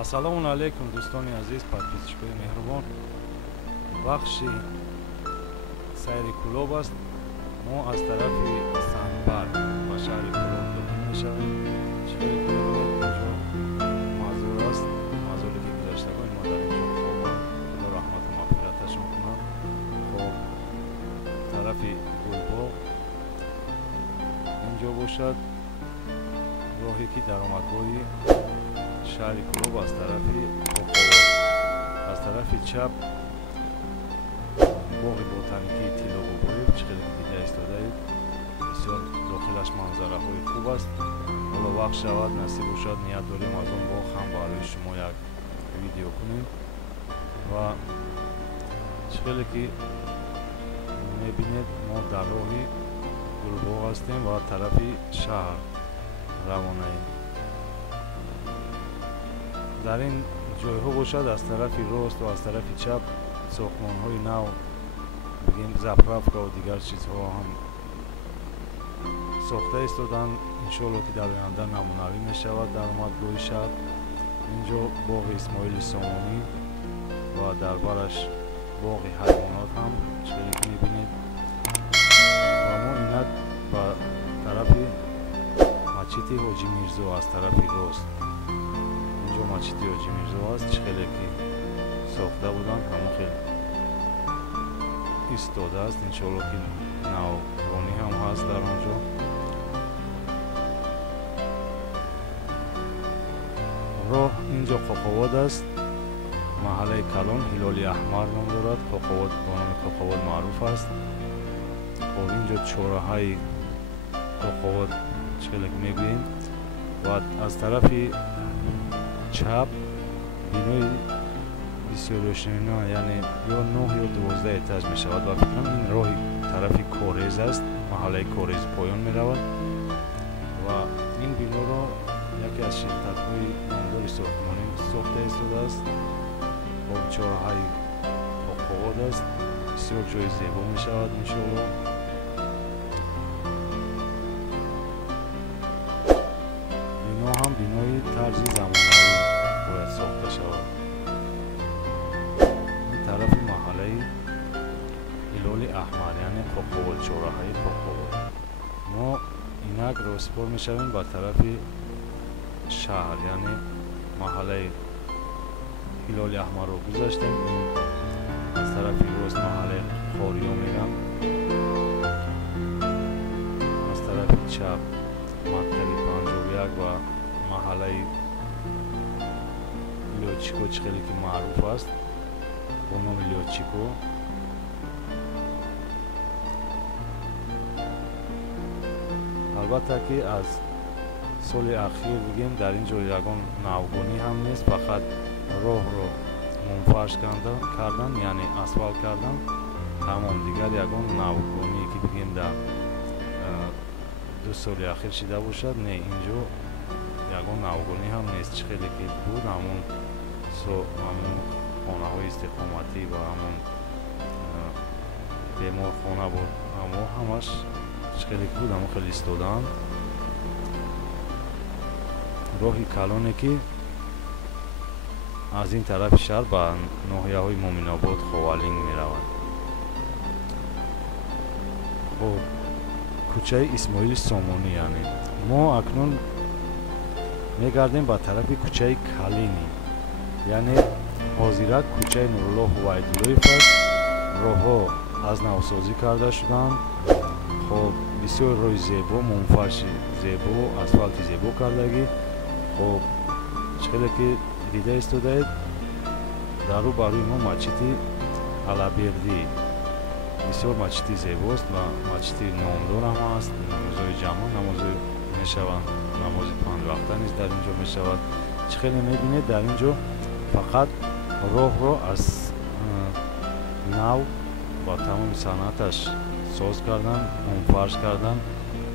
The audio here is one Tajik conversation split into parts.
Ассалому алейкум дӯстони азиз, подписчикои меҳрубон. Бахши сайри Кӯлоб аст. мо аз тарафи Сангбар ба шаҳри Кӯлоб дохил мешавем. шаҳри Кӯлоб инҷо мазур аст. мазуре ки гузаштагони мо дар инҷо хобанд, худо раҳмату мағфираташон кунад. хоб тарафи Гулбоғ инҷо бошад. роҳе ки даромадгоҳи шаҳри Кӯлоб аз тарафи Қоқовод, аз тарафи чап боғи ботаникии Тиллобобоев чиқеде ки дида истодаед. бисёр дохилаш манзараҳои хуб аст. ҳоло вақт шавад, насиб бошад, ният дорем аз он боғ ҳам барои шумо як видео кунем ва чиқеде ки мебинед мо дар роҳи Гулбоғ ҳастем ва тарафи шаҳр равонаем. дар ин ҷойҳо бошад аз тарафи рост ва аз тарафи чап сохтмонҳои нав, бигем заправка ва дигар чизҳо ҳам сохта истоданд. иншоалло ки дар оянда намунавӣ мешавад даромадгоҳи шаҳр. инҷо боғи Исмоили Сомонӣ ва дар бараш боғи ҳайвонот ҳам чиқеде ки мебинед. ва мо инак ба тарафи масҷиди Ҳоҷи Мирзо аз тарафи рост. инҷо масҷиди Ҳоҷи Мирзо аст. чиқеде ки сохта буданд, ҳамон хел истодааст. иншоалло ки навронӣ ҳам ҳаст дар онҷо. роҳ инҷо Қоқовод аст. маҳаллаи калон Ҳилоли аҳмар ном дорад. Қоқовод бо номи Қоқовод маъруф аст. хоб инҷо чораҳаи Қоқовод чиқеде ки мегӯем. ва аз тарафи чап бинои бисёрёшина, яъне ё 9 ё 12 этаж мешавад ва фикрам ин роҳи тарафи Корез аст. маҳаллаи Корез поён меравад ва ин биноро яке аз ширкатҳои номдори сохтмонӣ сохта истодааст. хоб чораҳаи Қоқовод аст. бисёр ҷои зебо мешавад иншоалло. бино ҳам бинои тарзи замонавӣ бояд сохта шавад. ин тарафи маҳаллаи Ҳилоли аҳмар, яъне Қоқовод, чораҳаи Қоқовод. мо инак ростипор мешавем ба тарафи шаҳр, яъне маҳаллаи Ҳилоли аҳмарро гузаштем. ин аз тарафи рост маҳаллаи Хориё мегам. аз тарафи чап мактаби 51 ва маҳаллаи Лёчико чиқеде ки маъруф аст бо номи Лёчико. албатта ки аз соли ахир бигем дар ин ҷо ягон навгонӣ ҳам нест, фақат роҳро мунфарш кардан, яъне асфалт кардан. тамом, дигар ягон навгоние ки бигем дар 2 соли ахир шида бошад, не, инҷо ягон навгонӣ ҳам нест. чиқеде ки буд ҳамон хонаҳои истиқоматӣ ва ҳамон беморхона буд, аммо ҳамаш чиқеде ки буд ҳамон хел истодаанд. роҳи калоне ки аз ин тарафи шаҳр ба ноҳияҳои Моминобод, Ховалинг меравад. хоб кӯчаи Исмоили Сомонӣ, яъне мо акнун мегардем ба тарафи кӯчаи Калини, яъне ҳозирак кӯчаи Нуруллоҳ Ҳувайдуллоев аст. роҳҳо аз навсозӣ карда шуданд. хоб бисёр роҳи зебо, мунфарши зебо, асфалти зебо кардагӣ. хоб чиқеде ки дида истодаед, дару барои мо масҷиди Алабердӣ бисёр масҷиди зебост ва масҷиди номдор ҳам аст. намозҳои ҷамъа намозҳои мешаванд, намози панҷвақта низ дар инҷо мешавад. чиқеде мебинед дар инҷо фақат роҳро аз нав ба тамоми санъаташ соз кардан, мунфарш кардан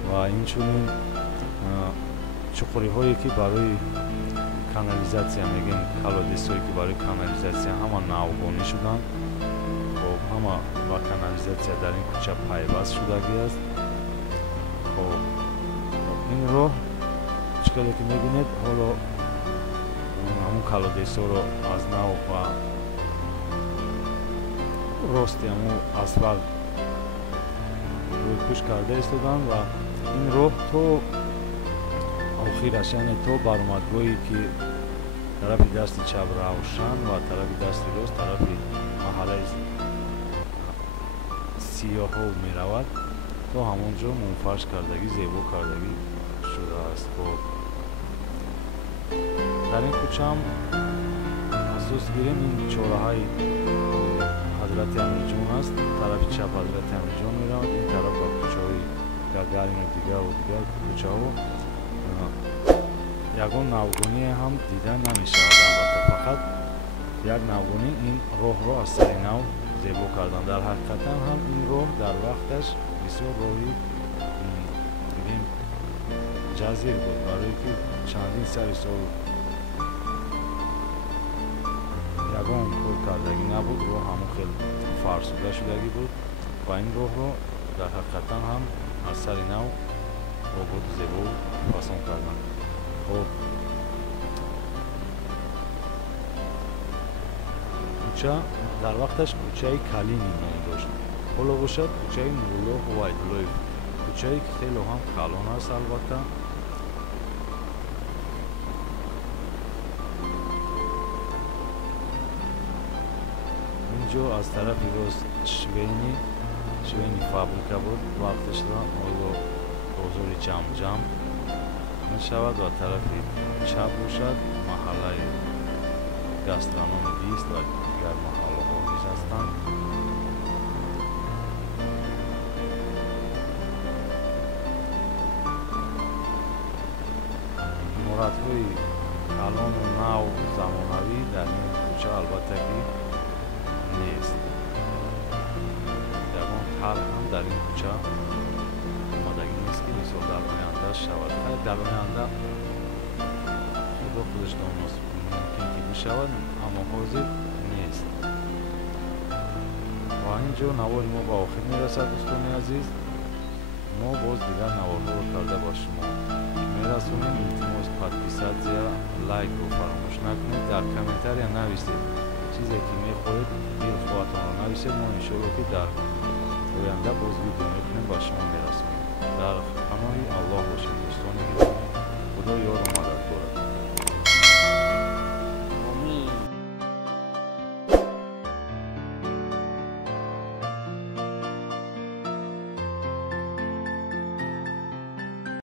ва инчунин чуқуриҳое ки барои канализатсия, мегем колодесҳое ки барои канализатсия ҳама навгонӣ шуданд. хоб ҳама ба канализатсия дар ин кӯча пайваст шудагӣ аст. хоб ин роҳ чиқеде ки мебинед, ҳоло ҳамон калодесоро аз нав ва рости ҳамун асфалт рӯйпӯш карда истодан ва ин роҳ то охираш, яъне то баромадгоҳе ки тарафи дасти чап равшан ва тарафи дасти рост тарафи маҳаллаи сиёҳо меравад, то ҳамон ҷо мунфарш кардагӣ, зебо кардагӣ шудааст. хоб дар ин кӯчаам асос гирем ин чораҳаи ҳазрати амирҷон аст. тарафи чап ҳазрати амирҷон меравад, ин тараф ба кӯчаҳои гагарину дигару дигар кӯчаҳо ягон навгоние ҳам дида намешавад. албатта фақат як навгонӣ ин роҳро аз сари нав зебо кардан. дар ҳақиқатан ҳам ин роҳ дар вақташ бисёр роҳи бигем ҷазир буд, барое ки чандин сари сол ягон кор кардагӣ набуд. роҳ ҳамон хел фарсуда шудагӣ буд ва ин роҳро дар ҳақиқатан ҳам аз сари нав ободу зебо фасон кардан. хоб кӯча дар вақташ кӯчаи Калини ном дошт. ҳоло бошад кӯчаи Нуруллоҳ Убайдуллоев, кӯчае ки хело ҳам калон аст. албатта инҷо аз тарафи рост швейни фабрика буд. вақташро ҳоло бозори ҷамҷам мешавад ва тарафи чап бошад маҳаллаи гастрономи бист ва дигар маҳаллаҳо низ ҳастанд. иморатҳои калону нав замонавӣ дар ин кӯча албатта ки нест. ягон тар ҳам дар ин кӯча омадагӣ нест ки мисол дар оянда шавад. хай дар оянда худо худаш донос, мумкин ки бишавад, аммо ҳозир нест. ва ин ҷо навори мо ба охир мерасад. дӯстони азиз, мо боз дигар наворҳоро карда ба шумо мерасонем. илтимос подписатсия, лайкро фаромӯш накунед. дар комментария нависед чизе ки мехоҳед, дилхоҳатонро нависед. мо иншоалло ки дар оянда боз видео мекунем ба шумо мерасонем. дар паноҳи аллоҳ бошед дӯстони